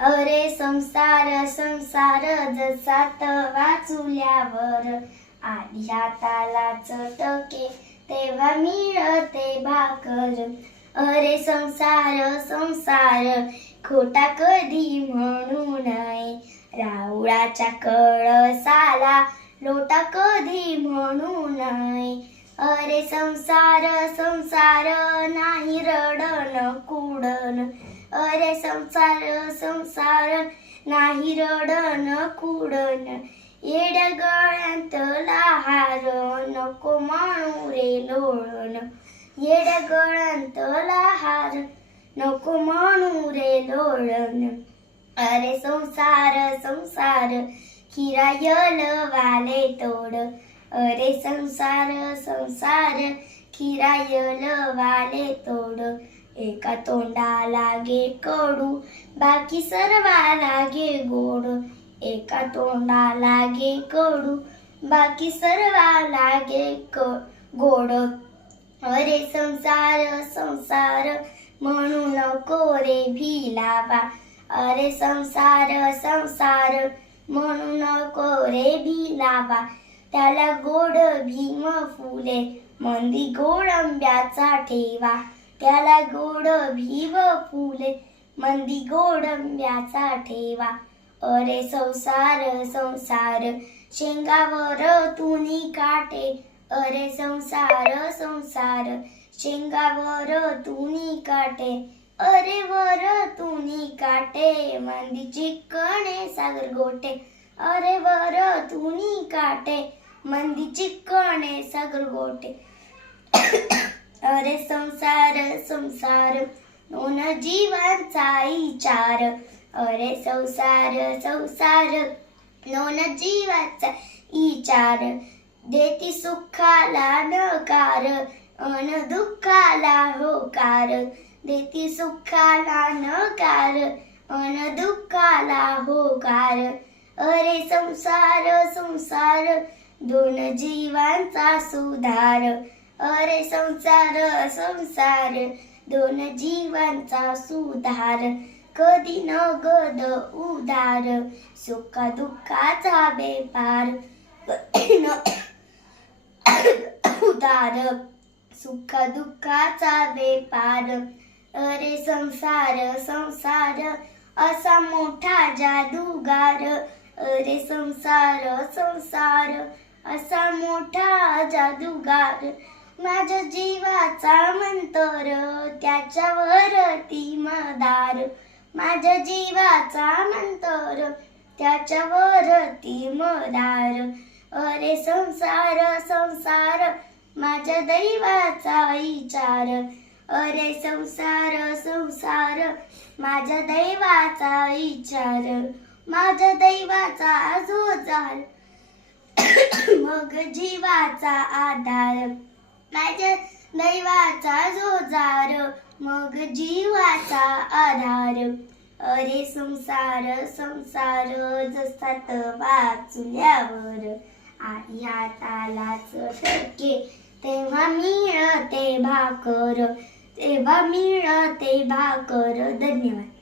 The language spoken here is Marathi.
अरे संसार संसार जसा तवा चुल्यावर आधी हाताला चटके तेव्हा मिळते भाकर. अरे संसार संसार खोटा कधी म्हणू नये, राऊळाच्या कळसाला लोटा कधी म्हणू नये. अरे संसार संसार नाही रडन कुडन, अरे संसार संसार नाही रडन कुडन. येड्या गळ्यातला हार नको म्हणू रे लोळण, येड्या गळ्यातला हार नको म्हणू रे लोळण. अरे संसार संसार खिरायल वाले तोड, अरे संसार संसार खिरायल वाले तोड. एका तोंडाला गे कडू बाकी सर्वा लागे गोड, एका तोंडाला गे कडू बाकी सर्वा लागे गोड. अरे संसार संसार म्हणू नको रे भिलावा, अरे संसार संसार म्हणू नको रे भिलावा. त्याला गोड भीम फुले मंदी गोडंब्याचा ठेवा, त्याला गोड भीम फुले मंदी गोडंब्याचा ठेवा. अरे संसार संसार शेंगावर तुनी काटे, अरे संसार संसार शेंगावर तुनी काटे. अरे वर तुनी काटे मंदी चिकणे सागर गोटे, अरे वर तुनी काटे मंदी चिकणे सागर गोटे. अरे संसार संसार दोन जीवांचा विचार, अरे संसार संसार दोन जीवांचा विचार. देती सुखाला नकार अन दुःखाला होकार, देती सुखाला नकार अन दुःखाला होकार. अरे संसार संसार दोन जीवांचा सुधार, अरे संसार संसार दोन जीवांचा सुधार. कधी नगद उधार सुख दुःखाचा बेपार, उधार सुख दुःखाचा बेपार. अरे संसार संसार असा मोठा जादूगार, अरे संसार संसार असा मोठा जादूगार. माझ्या जीवाचा मंतर त्याच्यावरती मदार, माझ्या जीवाचा मंतर त्याच्यावरती मदार. अरे संसार संसार माझ्या दैवाचा विचार, अरे संसार संसार माझ्या दैवाचा विचार. माझ्या दैवाचा जोजार मग जीवाचा आधार, माझ्या दैवाचा जोजार मग जीवाचा आधार. अरे संसार संसार जसा तवा चुल्यावर आधी हाताला चटके तेव्हा मिळते भाकर, तेव्हा मिळते भाकर. धन्यवाद.